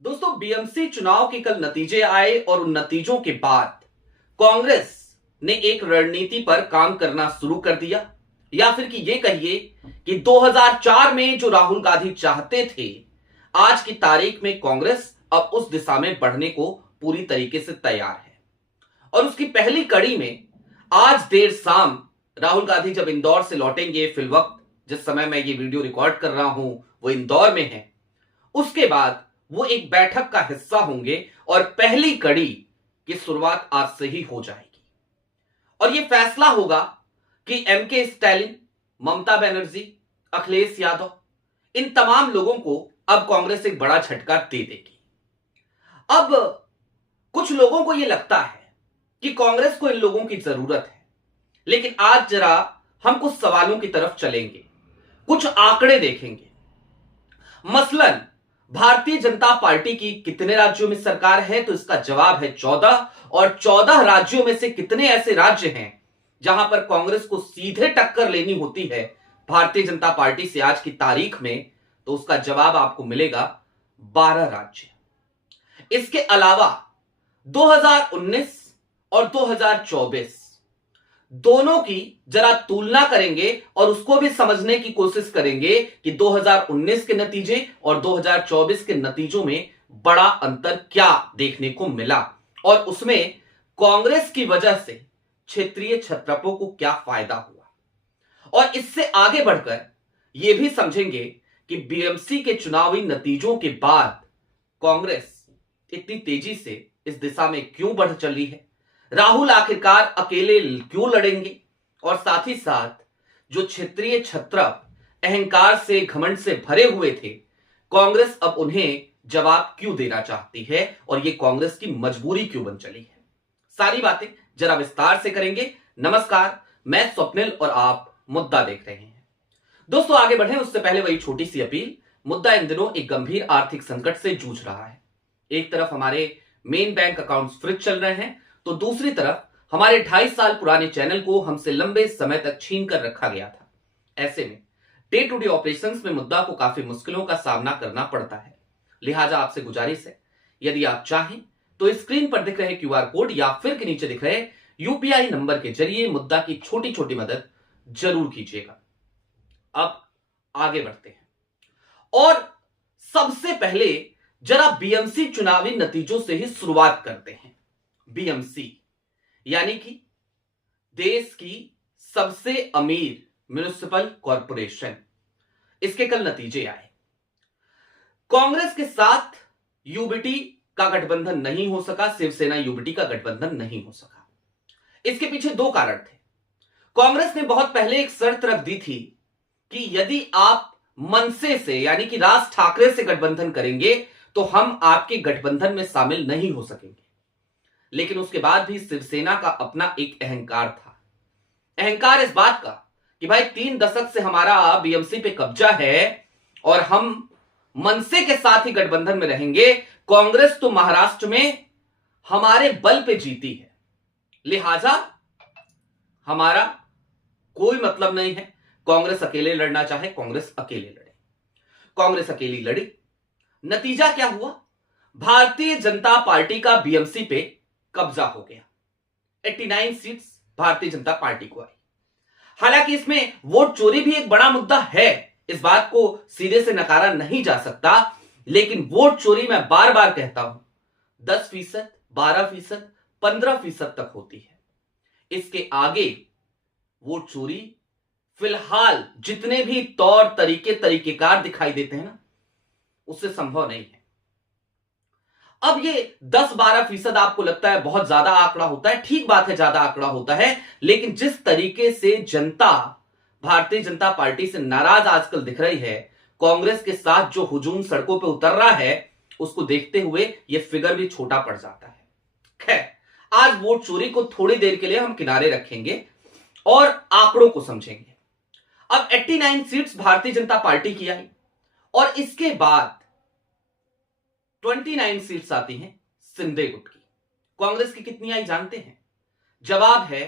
दोस्तों, बीएमसी चुनाव के कल नतीजे आए और उन नतीजों के बाद कांग्रेस ने एक रणनीति पर काम करना शुरू कर दिया, या फिर कि ये कहिए कि 2004 में जो राहुल गांधी चाहते थे, आज की तारीख में कांग्रेस अब उस दिशा में बढ़ने को पूरी तरीके से तैयार है। और उसकी पहली कड़ी में आज देर शाम राहुल गांधी जब इंदौर से लौटेंगे, फिल वक्त जिस समय मैं ये वीडियो रिकॉर्ड कर रहा हूं वो इंदौर में है, उसके बाद वो एक बैठक का हिस्सा होंगे और पहली कड़ी की शुरुआत आज से ही हो जाएगी। और यह फैसला होगा कि एमके स्टैलिन, ममता बनर्जी, अखिलेश यादव, इन तमाम लोगों को अब कांग्रेस एक बड़ा झटका दे देगी। अब कुछ लोगों को यह लगता है कि कांग्रेस को इन लोगों की जरूरत है, लेकिन आज जरा हम कुछ सवालों की तरफ चलेंगे, कुछ आंकड़े देखेंगे। मसलन भारतीय जनता पार्टी की कितने राज्यों में सरकार है, तो इसका जवाब है 14। और 14 राज्यों में से कितने ऐसे राज्य हैं जहां पर कांग्रेस को सीधे टक्कर लेनी होती है भारतीय जनता पार्टी से आज की तारीख में, तो उसका जवाब आपको मिलेगा 12 राज्य। इसके अलावा 2019 और 2024 दोनों की जरा तुलना करेंगे और उसको भी समझने की कोशिश करेंगे कि 2019 के नतीजे और 2024 के नतीजों में बड़ा अंतर क्या देखने को मिला और उसमें कांग्रेस की वजह से क्षेत्रीय छत्रपों को क्या फायदा हुआ। और इससे आगे बढ़कर यह भी समझेंगे कि बीएमसी के चुनावी नतीजों के बाद कांग्रेस इतनी तेजी से इस दिशा में क्यों बढ़ चली है, राहुल आखिरकार अकेले क्यों लड़ेंगे, और साथ ही साथ जो क्षेत्रीय छत्रप अहंकार से, घमंड से भरे हुए थे, कांग्रेस अब उन्हें जवाब क्यों देना चाहती है और यह कांग्रेस की मजबूरी क्यों बन चली है। सारी बातें जरा विस्तार से करेंगे। नमस्कार, मैं स्वप्निल और आप मुद्दा देख रहे हैं। दोस्तों, आगे बढ़े उससे पहले वही छोटी सी अपील। मुद्दा इन दिनों एक गंभीर आर्थिक संकट से जूझ रहा है। एक तरफ हमारे मेन बैंक अकाउंट्स फ्रीज चल रहे हैं, तो दूसरी तरफ हमारे 2.5 साल पुराने चैनल को हमसे लंबे समय तक छीन कर रखा गया था। ऐसे में डे टू डे ऑपरेशंस में मुद्दा को काफी मुश्किलों का सामना करना पड़ता है। लिहाजा आपसे गुजारिश है, यदि आप चाहें तो स्क्रीन पर दिख रहे क्यूआर कोड या फिर के नीचे दिख रहे यूपीआई नंबर के जरिए मुद्दा की छोटी छोटी मदद जरूर कीजिएगा। अब आगे बढ़ते हैं और सबसे पहले जरा बीएमसी चुनावी नतीजों से ही शुरुआत करते हैं। बीएमसी यानी कि देश की सबसे अमीर म्युनिसिपल कॉरपोरेशन, इसके कल नतीजे आए। कांग्रेस के साथ यूबीटी का गठबंधन नहीं हो सका, शिवसेना यूबीटी का गठबंधन नहीं हो सका। इसके पीछे दो कारण थे। कांग्रेस ने बहुत पहले एक शर्त रख दी थी कि यदि आप मनसे से यानी कि राज ठाकरे से गठबंधन करेंगे तो हम आपके गठबंधन में शामिल नहीं हो सकेंगे। लेकिन उसके बाद भी शिवसेना का अपना एक अहंकार था। अहंकार इस बात का कि भाई 3 दशक से हमारा बीएमसी पे कब्जा है और हम मनसे के साथ ही गठबंधन में रहेंगे। कांग्रेस तो महाराष्ट्र में हमारे बल पे जीती है, लिहाजा हमारा कोई मतलब नहीं है। कांग्रेस अकेले लड़ना चाहे, कांग्रेस अकेले लड़े। कांग्रेस अकेली लड़ी। नतीजा क्या हुआ? भारतीय जनता पार्टी का बीएमसी पे कब्जा हो गया। 89 सीट्स भारतीय जनता पार्टी को आई। हालांकि इसमें वोट चोरी भी एक बड़ा मुद्दा है, इस बात को सीधे से नकारा नहीं जा सकता, लेकिन वोट चोरी मैं बार बार कहता हूं 10%, 12%, 15% तक होती है। इसके आगे वोट चोरी फिलहाल जितने भी तौर तरीकेकार दिखाई देते हैं ना, उससे संभव नहीं है। अब ये 10-12% आपको लगता है बहुत ज्यादा आंकड़ा होता है, ठीक बात है, ज्यादा आंकड़ा होता है, लेकिन जिस तरीके से जनता भारतीय जनता पार्टी से नाराज आजकल दिख रही है, कांग्रेस के साथ जो हुजूम सड़कों पे उतर रहा है, उसको देखते हुए यह फिगर भी छोटा पड़ जाता है। खैर, आज वोट चोरी को थोड़ी देर के लिए हम किनारे रखेंगे और आंकड़ों को समझेंगे। अब 89 सीट्स भारतीय जनता पार्टी की आई और इसके बाद 29 सीट्स आती हैं सिंधे गुट की। कांग्रेस की कितनी आई जानते हैं? जवाब है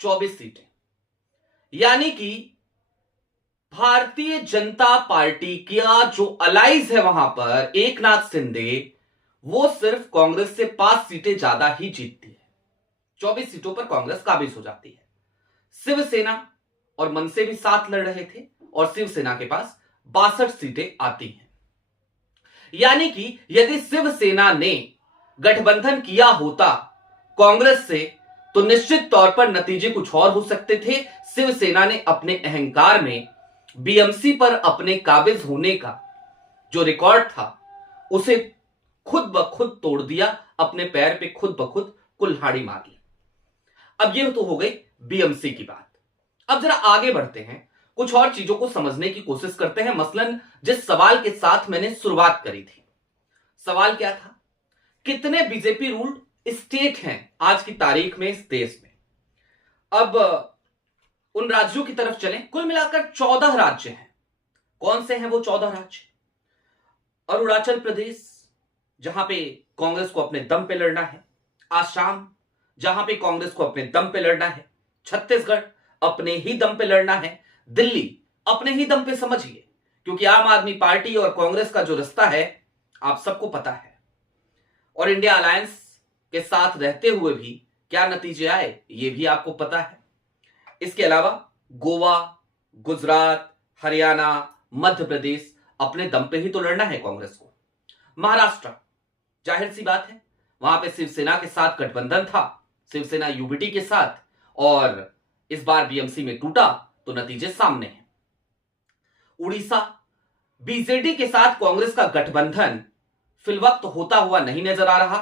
24 सीटें। यानी कि भारतीय जनता पार्टी का जो अलाइज है वहां पर एकनाथ शिंदे, वो सिर्फ कांग्रेस से 5 सीटें ज्यादा ही जीतती है। 24 सीटों पर कांग्रेस काबिज हो जाती है। शिवसेना और मनसे भी साथ लड़ रहे थे और शिवसेना के पास 62 सीटें आती हैं। यानी कि यदि शिवसेना ने गठबंधन किया होता कांग्रेस से तो निश्चित तौर पर नतीजे कुछ और हो सकते थे। शिवसेना ने अपने अहंकार में बीएमसी पर अपने काबिज होने का जो रिकॉर्ड था उसे खुद ब खुद तोड़ दिया, अपने पैर पे खुद ब खुद कुल्हाड़ी मार ली। अब यह तो हो गई बीएमसी की बात। अब जरा आगे बढ़ते हैं, कुछ और चीजों को समझने की कोशिश करते हैं। मसलन जिस सवाल के साथ मैंने शुरुआत करी थी, सवाल क्या था? कितने बीजेपी रूल्ड स्टेट हैं आज की तारीख में इस देश में? अब उन राज्यों की तरफ चलें। कुल मिलाकर 14 राज्य हैं। कौन से हैं वो 14 राज्य? अरुणाचल प्रदेश, जहां पे कांग्रेस को अपने दम पे लड़ना है। आसाम, जहां पे कांग्रेस को अपने दम पे लड़ना है। छत्तीसगढ़, अपने ही दम पे लड़ना है। दिल्ली, अपने ही दम पे, समझिए, क्योंकि आम आदमी पार्टी और कांग्रेस का जो रिश्ता है आप सबको पता है। और इंडिया अलायंस के साथ रहते हुए भी क्या नतीजे आए ये भी आपको पता है। इसके अलावा गोवा, गुजरात, हरियाणा, मध्य प्रदेश, अपने दम पे ही तो लड़ना है कांग्रेस को। महाराष्ट्र, जाहिर सी बात है, वहां पे शिवसेना के साथ गठबंधन था, शिवसेना यूबीटी के साथ, और इस बार बीएमसी में टूटा तो नतीजे सामने हैं। उड़ीसा, बीजेडी के साथ कांग्रेस का गठबंधन फिलवक्त होता हुआ नहीं नजर आ रहा।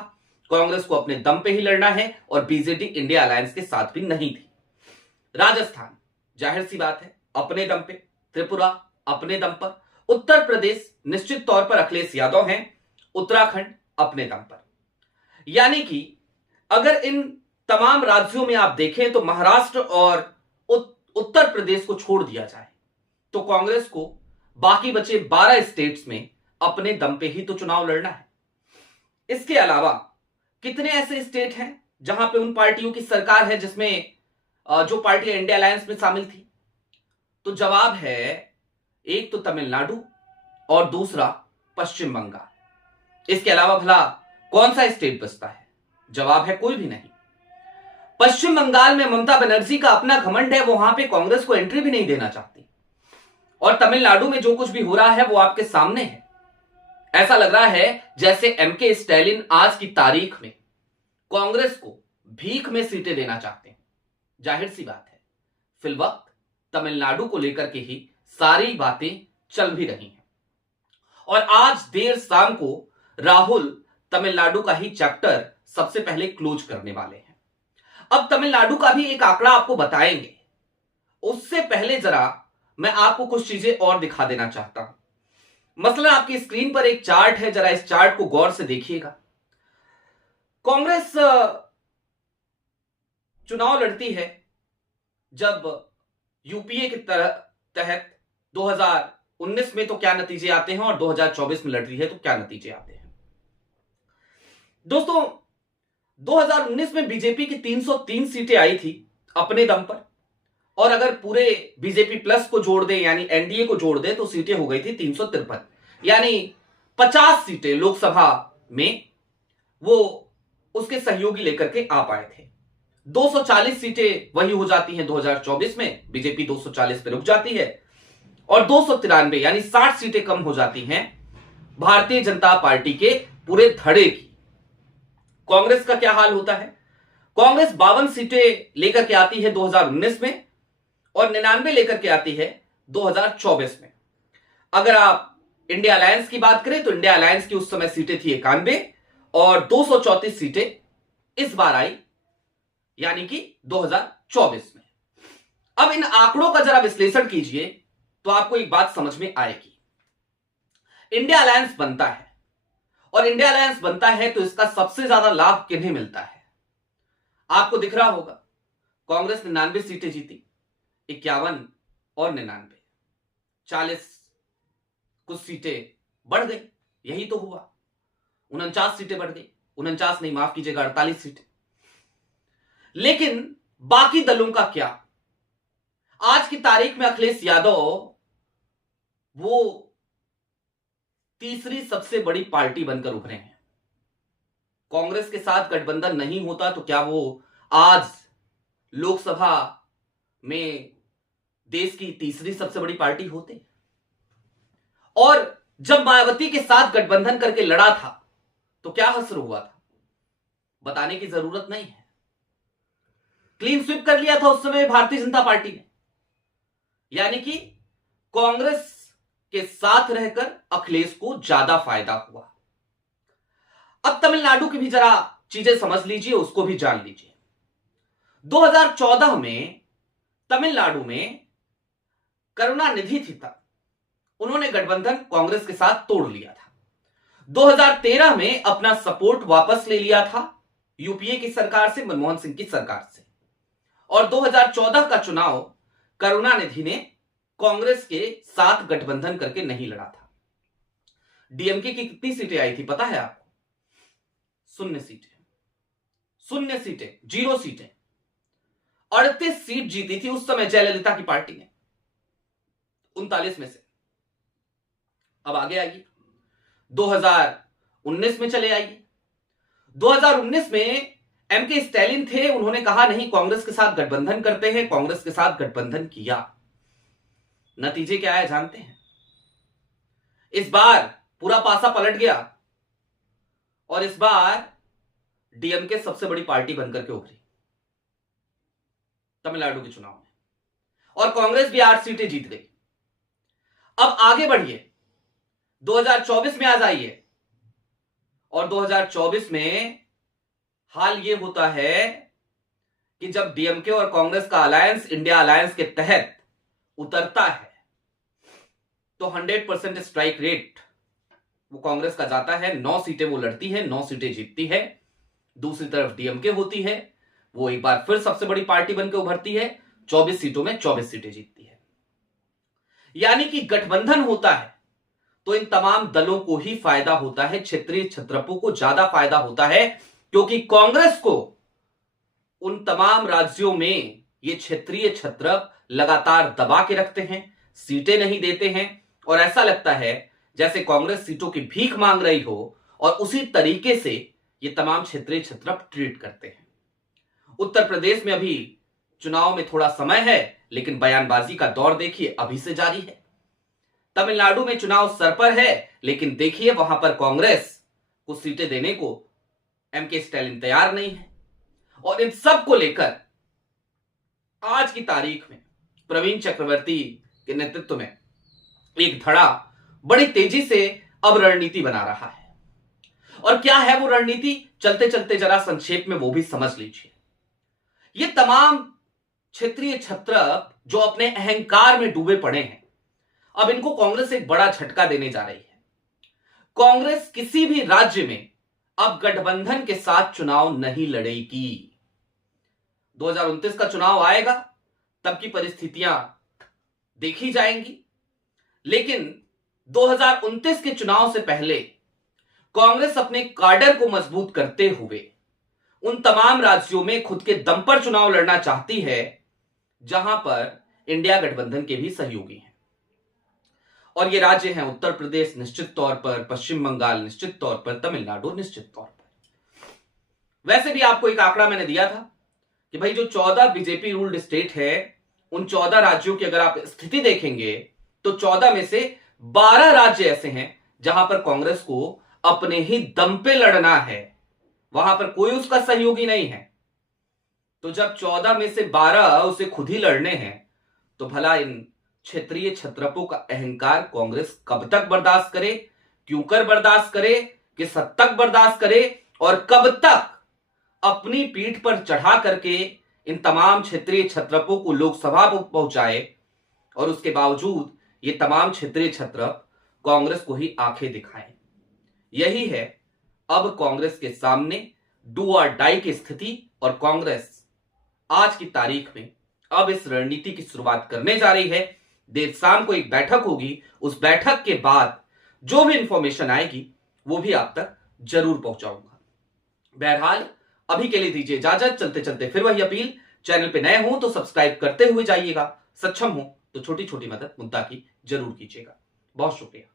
कांग्रेस को अपने दम पे ही लड़ना है और बीजेडी इंडिया अलायंस के साथ भी नहीं थी। राजस्थान, जाहिर सी बात है, अपने दम पे। त्रिपुरा, अपने दम पर। उत्तर प्रदेश, निश्चित तौर पर अखिलेश यादव हैं। उत्तराखंड, अपने दम पर। यानी कि अगर इन तमाम राज्यों में आप देखें तो महाराष्ट्र और उत्तर प्रदेश को छोड़ दिया जाए तो कांग्रेस को बाकी बचे 12 स्टेट्स में अपने दम पे ही तो चुनाव लड़ना है। इसके अलावा कितने ऐसे स्टेट हैं जहां पे उन पार्टियों की सरकार है जिसमें जो पार्टियां इंडिया अलायंस में शामिल थी? तो जवाब है, एक तो तमिलनाडु और दूसरा पश्चिम बंगाल। इसके अलावा भला कौन सा स्टेट बचता है? जवाब है, कोई भी नहीं। पश्चिम बंगाल में ममता बनर्जी का अपना घमंड है, वो वहां पे कांग्रेस को एंट्री भी नहीं देना चाहती। और तमिलनाडु में जो कुछ भी हो रहा है वो आपके सामने है। ऐसा लग रहा है जैसे एमके स्टैलिन आज की तारीख में कांग्रेस को भीख में सीटें देना चाहते हैं। जाहिर सी बात है, फिलवक्त तमिलनाडु को लेकर के ही सारी बातें चल भी रही हैं। और आज देर शाम को राहुल तमिलनाडु का ही चैप्टर सबसे पहले क्लोज करने वाले हैं। अब तमिलनाडु का भी एक आंकड़ा आपको बताएंगे, उससे पहले जरा मैं आपको कुछ चीजें और दिखा देना चाहता हूं। मसलन आपकी स्क्रीन पर एक चार्ट है, जरा इस चार्ट को गौर से देखिएगा। कांग्रेस चुनाव लड़ती है जब यूपीए के तहत 2019 में तो क्या नतीजे आते हैं और 2024 में लड़ रही है तो क्या नतीजे आते हैं। दोस्तों, 2019 में बीजेपी की 303 सीटें आई थी अपने दम पर, और अगर पूरे बीजेपी प्लस को जोड़ दें यानी एनडीए को जोड़ दें तो सीटें हो गई थी 353, यानी 50 सीटें लोकसभा में वो उसके सहयोगी लेकर के आ पाए थे। 240 सीटें वही हो जाती हैं 2024 में, बीजेपी 240 पे रुक जाती है, और 293 यानी 60 सीटें कम हो जाती हैं भारतीय जनता पार्टी के पूरे धड़े की। कांग्रेस का क्या हाल होता है? कांग्रेस 52 सीटें लेकर के आती है 2019 में और 99 लेकर के आती है 2024 में। अगर आप इंडिया अलायंस की बात करें तो इंडिया अलायंस की उस समय सीटें थी 91 और 234 सीटें इस बार आई, यानी कि 2024 में। अब इन आंकड़ों का जरा विश्लेषण कीजिए तो आपको एक बात समझ में आएगी। इंडिया अलायंस बनता है, और इंडिया अलायंस बनता है तो इसका सबसे ज्यादा लाभ किन्हें मिलता है? आपको दिख रहा होगा, कांग्रेस 99 सीटें जीती, 51 और 99, 40 कुछ सीटें बढ़ गई, यही तो हुआ। 49 सीटें बढ़ गई, 49 नहीं, माफ कीजिएगा, 48 सीटें। लेकिन बाकी दलों का क्या? आज की तारीख में अखिलेश यादव वो तीसरी सबसे बड़ी पार्टी बनकर उभरे हैं। कांग्रेस के साथ गठबंधन नहीं होता तो क्या वो आज लोकसभा में देश की तीसरी सबसे बड़ी पार्टी होते? और जब मायावती के साथ गठबंधन करके लड़ा था तो क्या हश्र हुआ था, बताने की जरूरत नहीं है। क्लीन स्वीप कर लिया था उस समय भारतीय जनता पार्टी ने, यानी कि कांग्रेस के साथ रहकर अखिलेश को ज्यादा फायदा हुआ। अब तमिलनाडु की भी जरा चीजें समझ लीजिए, उसको भी जान लीजिए। 2014 में तमिलनाडु में करुणानिधि थी, तब उन्होंने गठबंधन कांग्रेस के साथ तोड़ लिया था। 2013 में अपना सपोर्ट वापस ले लिया था यूपीए की सरकार से, मनमोहन सिंह की सरकार से। और 2014 का चुनाव करुणानिधि ने कांग्रेस के साथ गठबंधन करके नहीं लड़ा था। डीएमके की कितनी सीटें आई थी पता है आपको? 0 सीटें, 0 सीटें। 38 सीट जीती थी उस समय जयललिता की पार्टी ने 39 में से। अब आगे आइए, 2019 में चले आइए। 2019 में एमके स्टैलिन थे, उन्होंने कहा नहीं कांग्रेस के साथ गठबंधन करते हैं, कांग्रेस के साथ गठबंधन किया। नतीजे क्या है जानते हैं? इस बार पूरा पासा पलट गया और इस बार डीएमके सबसे बड़ी पार्टी बनकर के उभरी तमिलनाडु के चुनाव में, और कांग्रेस भी 8 सीटें जीत गई। अब आगे बढ़िए, 2024 में आ जाइए, और 2024 में हाल यह होता है कि जब डीएमके और कांग्रेस का अलायंस इंडिया अलायंस के तहत उतरता है तो 100% स्ट्राइक रेट वो कांग्रेस का जाता है। 9 सीटें वो लड़ती है, 9 सीटें जीतती है। दूसरी तरफ डीएमके होती है, वो एक बार फिर सबसे बड़ी पार्टी बनकर उभरती है, 24 सीटों में 24 सीटें जीतती है। यानी कि गठबंधन होता है तो इन तमाम दलों को ही फायदा होता है, क्षेत्रीय छत्रपों को ज्यादा फायदा होता है, क्योंकि कांग्रेस को उन तमाम राज्यों में ये क्षेत्रीय छत्रप लगातार दबा के रखते हैं, सीटें नहीं देते हैं, और ऐसा लगता है जैसे कांग्रेस सीटों की भीख मांग रही हो, और उसी तरीके से ये तमाम क्षेत्रीय छत्रप ट्रीट करते हैं। उत्तर प्रदेश में अभी चुनाव में थोड़ा समय है, लेकिन बयानबाजी का दौर देखिए अभी से जारी है। तमिलनाडु में चुनाव सर पर है, लेकिन देखिए वहां पर कांग्रेस को सीटें देने को एमके स्टैलिन तैयार नहीं है। और इन सब को लेकर आज की तारीख में प्रवीण चक्रवर्ती के नेतृत्व में एक धड़ा बड़ी तेजी से अब रणनीति बना रहा है। और क्या है वो रणनीति, चलते चलते जरा संक्षेप में वो भी समझ लीजिए। ये तमाम क्षेत्रीय छत्रप जो अपने अहंकार में डूबे पड़े हैं, अब इनको कांग्रेस एक बड़ा झटका देने जा रही है। कांग्रेस किसी भी राज्य में अब गठबंधन के साथ चुनाव नहीं लड़ेगी। 2029 का चुनाव आएगा, तब की परिस्थितियां देखी जाएंगी, लेकिन 2029 के चुनाव से पहले कांग्रेस अपने काडर को मजबूत करते हुए उन तमाम राज्यों में खुद के दम पर चुनाव लड़ना चाहती है जहां पर इंडिया गठबंधन के भी सहयोगी हैं। और ये राज्य हैं उत्तर प्रदेश निश्चित तौर पर, पश्चिम बंगाल निश्चित तौर पर, तमिलनाडु निश्चित तौर पर। वैसे भी आपको एक आंकड़ा मैंने दिया था कि भाई जो 14 बीजेपी रूल्ड स्टेट है, उन 14 राज्यों की अगर आप स्थिति देखेंगे तो 14 में से 12 राज्य ऐसे हैं जहां पर कांग्रेस को अपने ही दम पे लड़ना है, वहां पर कोई उसका सहयोगी नहीं है। तो जब 14 में से 12 उसे खुद ही लड़ने हैं, तो भला इन क्षेत्रीय छत्रपों का अहंकार कांग्रेस कब तक बर्दाश्त करे, क्यों कर बर्दाश्त करे, किस हद तक बर्दाश्त करे, और कब तक अपनी पीठ पर चढ़ा करके इन तमाम क्षेत्रीय छत्रपों को लोकसभा को पहुंचाए, और उसके बावजूद ये तमाम क्षेत्रीय छत्रप कांग्रेस को ही आंखें दिखाएं। यही है अब कांग्रेस के सामने डू और डाई की स्थिति, और कांग्रेस आज की तारीख में अब इस रणनीति की शुरुआत करने जा रही है। देर शाम को एक बैठक होगी, उस बैठक के बाद जो भी इंफॉर्मेशन आएगी वो भी आप तक जरूर पहुंचाऊंगा। बहरहाल अभी के लिए दीजिए इजाजत, चलते चलते फिर वही अपील, चैनल पे नए हो तो सब्सक्राइब करते हुए जाइएगा, सक्षम हो तो छोटी छोटी मदद मुद्दा की जरूर कीजिएगा। बहुत शुक्रिया।